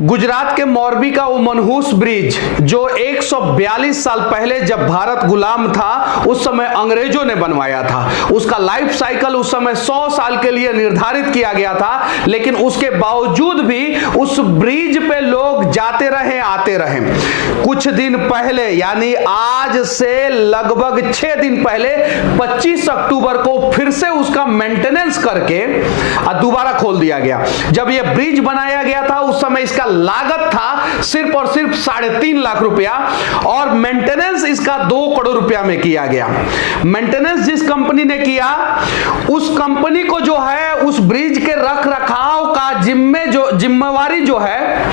गुजरात के मोरबी का वो मनहूस ब्रिज जो 142 साल पहले जब भारत गुलाम था उस समय अंग्रेजों ने बनवाया था, उसका लाइफ साइकिल उस समय 100 साल के लिए निर्धारित किया गया था, लेकिन उसके बावजूद भी उस ब्रिज पे लोग जाते रहे आते रहे। कुछ दिन पहले यानी आज से लगभग 6 दिन पहले 25 अक्टूबर को फिर से उसका मेंटेनेंस करके दोबारा खोल दिया गया। जब यह ब्रिज बनाया गया था उस समय इसका लागत था सिर्फ और सिर्फ 3.5 लाख रुपया और मेंटेनेंस इसका 2 करोड़ रुपया में किया गया। मेंटेनेंस जिस कंपनी ने किया उस कंपनी को जो है उस ब्रिज के रख रखाव का जिम्मेवारी जो है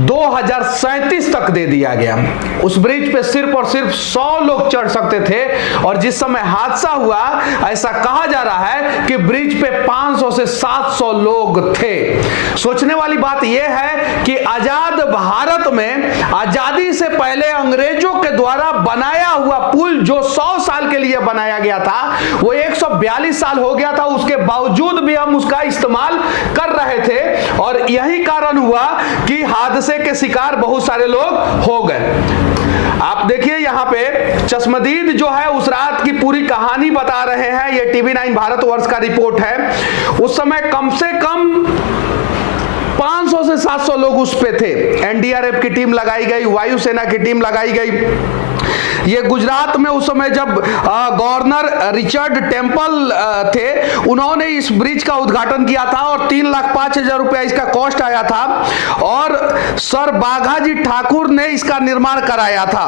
2037 तक दे दिया गया। उस ब्रिज पे सिर्फ और सिर्फ 100 लोग चढ़ सकते थे और जिस समय हादसा हुआ ऐसा कहा जा रहा है कि ब्रिज पे 500 से 700 लोग थे। सोचने वाली बात यह है कि आजाद भारत में आजादी से पहले अंग्रेजों के द्वारा बनाया हुआ पुल जो 100 साल के लिए बनाया गया था वो 142 साल हो गया था, उसके बावजूद भी हम उसका इस्तेमाल कर रहे थे और यही कारण हुआ कि हादसे के शिकार बहुत सारे लोग हो गए। आप देखिए यहाँ पे चश्मदीद जो है उस रात की पूरी कहानी बता रहे हैं। ये TV9 भारतवर्ष का रिपोर्ट है। उस समय कम से कम 500 से 700 लोग उस पे थे। NDRF की टीम लगाई गई, वायुसेना की टीम लगाई गई। ये गुजरात में उस समय जब गवर्नर रिचर्ड टेम्पल थे उन्होंने इस ब्रिज का उद्घाटन किया था और 3,05,000 रुपया इसका कॉस्ट आया था और सर बाघाजी ठाकुर ने इसका निर्माण कराया था।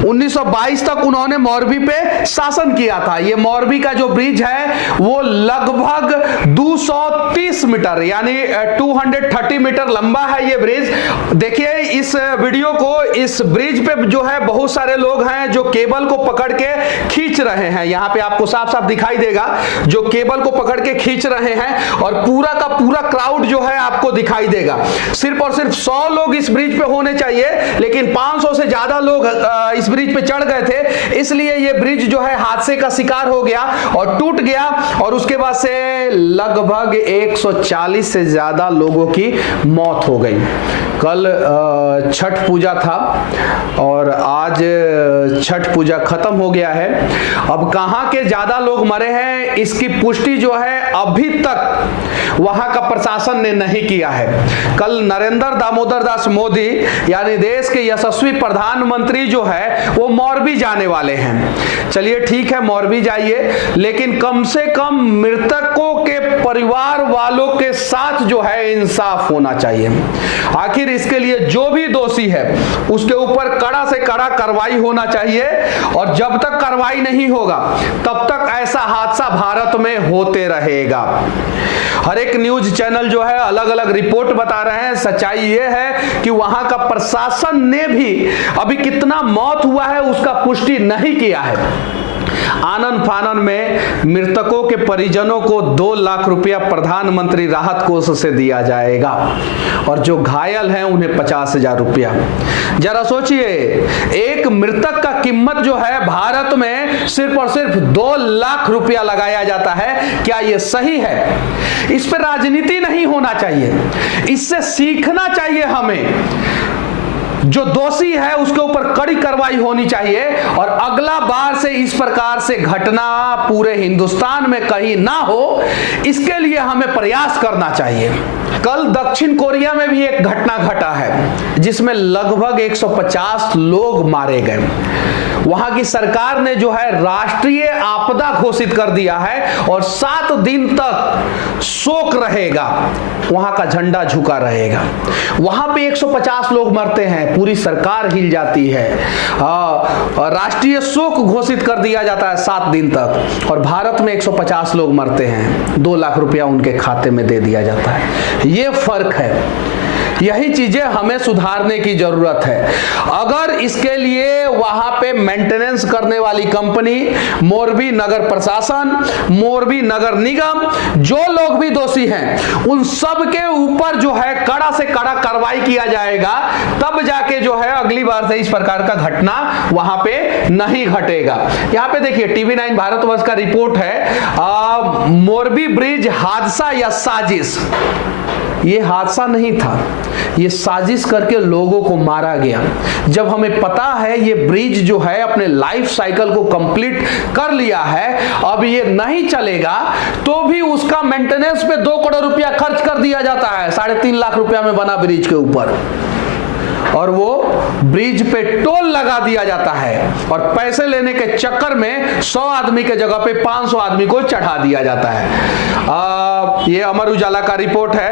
1922 तक उन्होंने मोरबी पे शासन किया था। ये मोरबी का जो ब्रिज है वो लगभग 230 मीटर यानी 230 मीटर लंबा है ये ब्रिज। देखिए इस वीडियो को, इस ब्रिज पे जो है बहुत सारे लोग हैं जो केबल को पकड़ के खींच रहे हैं। यहां पे आपको साफ साफ दिखाई देगा जो केबल को पकड़ के खींच रहे हैं और पूरा का पूरा क्राउड जो है आपको दिखाई देगा। सिर्फ और सिर्फ 100 लोग इस ब्रिज पे होने चाहिए लेकिन 500 से ज्यादा लोग इस ब्रिज पे चढ़ गए थे, इसलिए ये ब्रिज जो है हादसे का शिकार हो गया और टूट गया और उसके बाद से लगभग 140 से ज्यादा लोगों की मौत हो गई। कल छठ पूजा था और आज छठ पूजा खत्म हो गया है। अब कहां के ज्यादा लोग मरे हैं इसकी पुष्टि जो है अभी तक वहां का प्रशासन ने नहीं किया है। कल नरेंद्र दामोदर दास मोदी यानी देश के यशस्वी प्रधानमंत्री जो है वो मोरबी जाने वाले हैं। चलिए ठीक है, मोरबी जाइए, लेकिन कम से कम मृतकों के परिवार वालों के साथ जो है इंसाफ होना चाहिए। आखिर इसके लिए जो भी दोषी है उसके ऊपर कड़ा से कड़ा कार्रवाई होना चाहिए और जब तक कार्रवाई नहीं होगा तब तक ऐसा हादसा भारत में होते रहेगा। हर एक न्यूज चैनल जो है अलग अलग रिपोर्ट बता रहे हैं। सच्चाई यह है कि वहां का प्रशासन ने भी अभी कितना मौत हुआ है उसका पुष्टि नहीं किया है। आनन फानन में मृतकों के परिजनों को 2 लाख रुपया प्रधानमंत्री राहत कोष से दिया जाएगा और जो घायल हैं उन्हें 50,000 रुपया। जरा सोचिए, एक मृतक का कीमत जो है भारत में सिर्फ और सिर्फ 2 लाख रुपया लगाया जाता है। क्या यह सही है? इस पर राजनीति नहीं होना चाहिए, इससे सीखना चाहिए हमें। जो दोषी है उसके ऊपर कड़ी कार्रवाई होनी चाहिए और अगला बार से इस प्रकार से घटना पूरे हिंदुस्तान में कहीं ना हो, इसके लिए हमें प्रयास करना चाहिए। कल दक्षिण कोरिया में भी एक घटना घटा है जिसमें लगभग 150 लोग मारे गए। वहां की सरकार ने जो है राष्ट्रीय आपदा घोषित कर दिया है और 7 दिन तक शोक रहेगा, वहां का झंडा झुका रहेगा। वहां पे 150 लोग मरते हैं, पूरी सरकार हिल जाती है, राष्ट्रीय शोक घोषित कर दिया जाता है 7 दिन तक और भारत में 150 लोग मरते हैं, 2 लाख रुपया उनके खाते में दे दिया जाता है। ये फर्क है। यही चीजें हमें सुधारने की जरूरत है। अगर इसके लिए वहां पे मेंटेनेंस करने वाली कंपनी, मोरबी नगर प्रशासन, मोरबी नगर निगम, जो लोग भी दोषी हैं उन सब के ऊपर जो है कड़ा से कड़ा कार्रवाई किया जाएगा, तब जाके जो है अगली बार से इस प्रकार का घटना वहां पे नहीं घटेगा। यहां पे देखिए TV9 भारतवर्ष का रिपोर्ट है, मोरबी ब्रिज हादसा या साजिश। ये हादसा नहीं था, ये साजिश करके लोगों को मारा गया। जब हमें पता है ये ब्रिज जो है अपने लाइफ साइकिल को कंप्लीट कर लिया है, अब ये नहीं चलेगा, तो भी उसका मेंटेनेंस पे 2 करोड़ रुपया खर्च कर दिया जाता है। 3.5 लाख रुपया में बना ब्रिज के ऊपर, और वो ब्रिज पे टोल लगा दिया जाता है, और पैसे लेने के चक्कर में 100 आदमी के जगह पे 500 आदमी को चढ़ा दिया जाता है। ये अमर उजाला का रिपोर्ट है।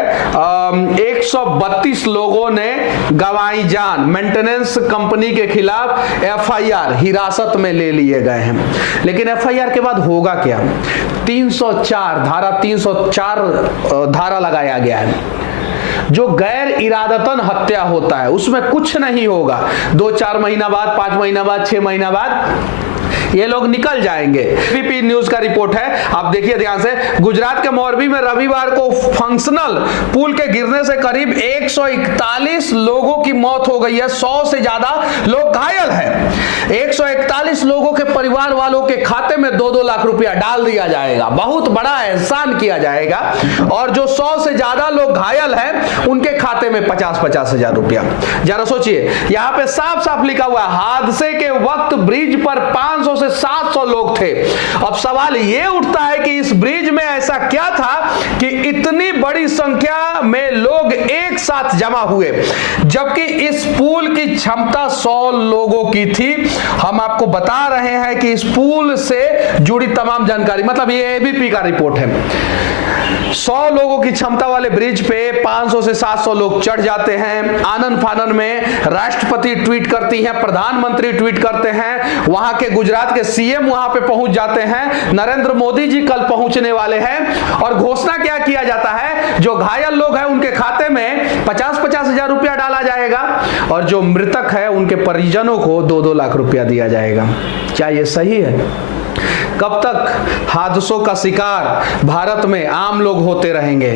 132 लोगों ने गंवाई जान। मेंटेनेंस कंपनी के खिलाफ एफआईआर हिरासत में ले लिए गए हैं। लेकिन एफआईआर के बाद होगा क्या? 304 धारा लगाया गया है। जो गैर इरादतन हत्या होता है उसमें कुछ नहीं होगा। 2-4 महीना बाद, 5 महीना बाद, 6 महीना बाद ये लोग निकल जाएंगे। एबीपी न्यूज का रिपोर्ट है, आप देखिए ध्यान से। गुजरात के मोरबी में रविवार को फंक्शनल पुल के गिरने से करीब 141 लोगों की मौत हो गई है। 100 से ज्यादा लोग घायल हैं। 141 लोगों के परिवार वालों के खाते में 2-2 लाख रुपया डाल दिया जाएगा। बहुत बड़ा एहसान किया जाएगा। और जो 100 से ज्यादा लोग घायल हैं उनके खाते में 50-50 हजार रुपया। जरा सोचिए, यहां पे साफ साफ लिखा हुआ है हादसे के वक्त ब्रिज पर 500 से 700 लोग थे। अब सवाल ये उठता है कि इस ब्रिज में ऐसा क्या था कि इतनी बड़ी संख्या में लोग एक साथ जमा हुए, जबकि इस पुल की क्षमता 100 लोगों की थी। हम आपको बता रहे हैं कि इस पुल से जुड़ी तमाम जानकारी, मतलब ये एबीपी का रिपोर्ट है। 100 लोगों की क्षमता वाले ब्रिज पे 500 से 700 लोग चढ़ जाते हैं। आनन फानन में राष्ट्रपति ट्वीट करती हैं, प्रधानमंत्री ट्वीट करते हैं, वहां के गुजरात के सीएम वहां पे पहुंच जाते हैं, नरेंद्र मोदी जी कल पहुंचने वाले हैं। और घोषणा क्या किया जाता है? जो घायल लोग हैं उनके खाते में 50-50 हजार रुपया डाला जाएगा, और जो मृतक है उनके परिजनों को 2-2 लाख रुपया दिया जाएगा। क्या ये सही है? कब तक हादसों का शिकार भारत में आम लोग होते रहेंगे?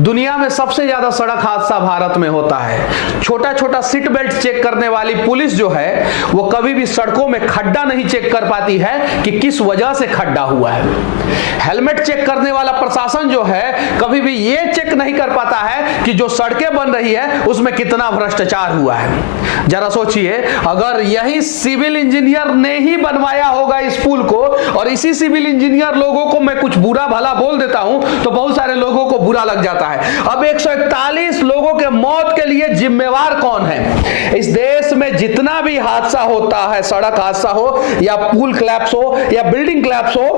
दुनिया में सबसे ज्यादा सड़क हादसा भारत में होता है। छोटा छोटा सीट बेल्ट चेक करने वाली पुलिस जो है वो कभी भी सड़कों में खड्डा नहीं चेक कर पाती है कि किस वजह से खड्डा हुआ है। हेलमेट चेक करने वाला प्रशासन जो है कभी भी ये चेक नहीं कर पाता है कि जो सड़कें बन रही है उसमें कितना भ्रष्टाचार हुआ है। जरा सोचिए, अगर यही सिविल इंजीनियर ने ही बनवाया होगा इस पुल को, और इसी सिविल इंजीनियर लोगों को मैं कुछ बुरा भला बोल देता हूं तो बहुत सारे लोगों को बुरा लग जाता है। अब 141 लोगों के मौत के लिए जिम्मेवार कौन है? इस देश में जितना भी हादसा होता है, सड़क हादसा हो या पुल क्लैप्स हो या बिल्डिंग क्लैप्स हो,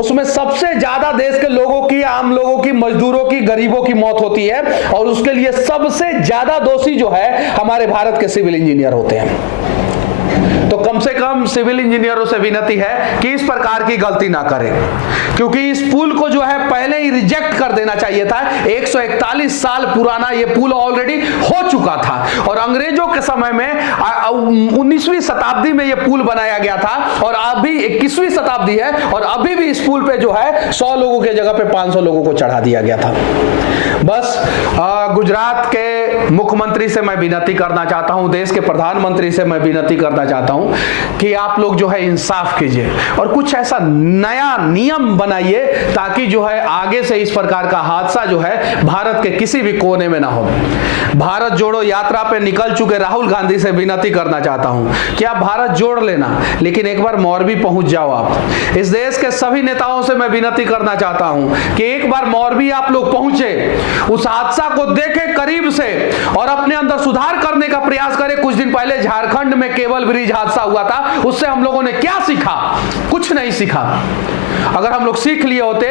उसमें सबसे ज्यादा देश के लोगों की, आम लोगों की, मजदूरों की, गरीबों की मौत होती है। और उसके लिए सबसे ज्यादा दोषी जो है हमारे भारत के सिविल इंजीनियर होते हैं। तो कम से कम सिविल इंजीनियरों से विनती है कि इस प्रकार की गलती ना करें, क्योंकि इस पुल को जो है पहले ही रिजेक्ट कर देना चाहिए था। 141 साल पुराना ये पुल ऑलरेडी हो चुका था, और अंग्रेजों के समय में 19वीं शताब्दी में ये पुल बनाया गया था, और अभी 21वीं शताब्दी है, और अभी भी इस पुल पे जो है 100 लोगों के जगह पे 500 लोगों को चढ़ा दिया गया था। बस गुजरात के मुख्यमंत्री से मैं विनती करना चाहता हूं, देश के प्रधानमंत्री से मैं विनती करना चाहता हूं कि आप लोग जो है इंसाफ कीजिए और कुछ ऐसा नया नियम बनाइए ताकि जो है आगे से इस प्रकार का हादसा जो है भारत के किसी भी कोने में ना हो। भारत जोड़ो यात्रा पे निकल चुके राहुल गांधी से विनती करना चाहता हूं कि आप भारत जोड़ लेना, लेकिन एक बार मोरबी पहुंच जाओ। आप इस देश के सभी नेताओं से मैं विनती करना चाहता हूं कि एक बार मोरबी आप लोग पहुंचे, उस हादसा को देखें करीब से और अपने अंदर सुधार करने का प्रयास करें। कुछ दिन पहले झारखंड में केबल ब्रिज हादसा हुआ था, उससे हम लोगों ने क्या सीखा? कुछ नहीं सीखा। अगर हम लोग सीख लिए होते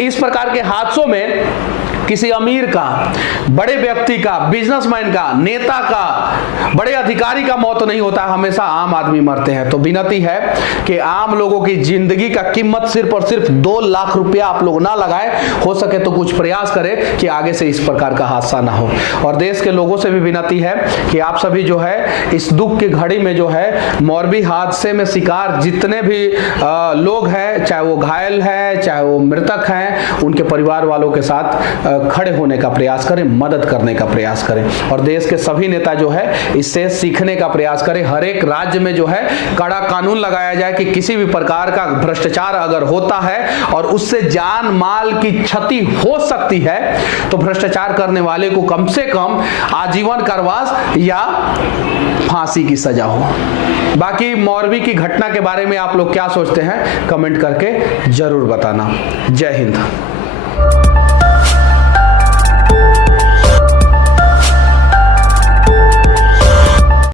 इस प्रकार के हादसों में किसी अमीर का, बड़े व्यक्ति का, बिजनेसमैन का, नेता का, बड़े अधिकारी का मौत नहीं होता, हमेशा आम आदमी मरते हैं। तो विनती है कि आम लोगों की जिंदगी का कीमत सिर्फ और सिर्फ 2 लाख रुपया आप लोग ना लगाए। हो सके तो कुछ प्रयास करें कि आगे से इस प्रकार का हादसा ना हो। और देश के लोगों से भी विनती है कि आप सभी जो है इस दुख की घड़ी में जो है मोरबी हादसे में शिकार जितने भी लोग हैं, चाहे वो घायल है चाहे वो मृतक हैं, उनके परिवार वालों के साथ खड़े होने का प्रयास करें, मदद करने का प्रयास करें और देश के सभी नेता जो है इससे सीखने का प्रयास करें। हर एक राज्य में जो है कड़ा कानून लगाया जाए कि किसी भी प्रकार का भ्रष्टाचार अगर होता है और उससे जान माल की क्षति हो सकती है तो भ्रष्टाचार करने वाले को कम से कम आजीवन कारावास या फांसी की सजा हो। बाकी मोरबी की घटना के बारे में आप लोग क्या सोचते हैं कमेंट करके जरूर बताना। जय हिंद।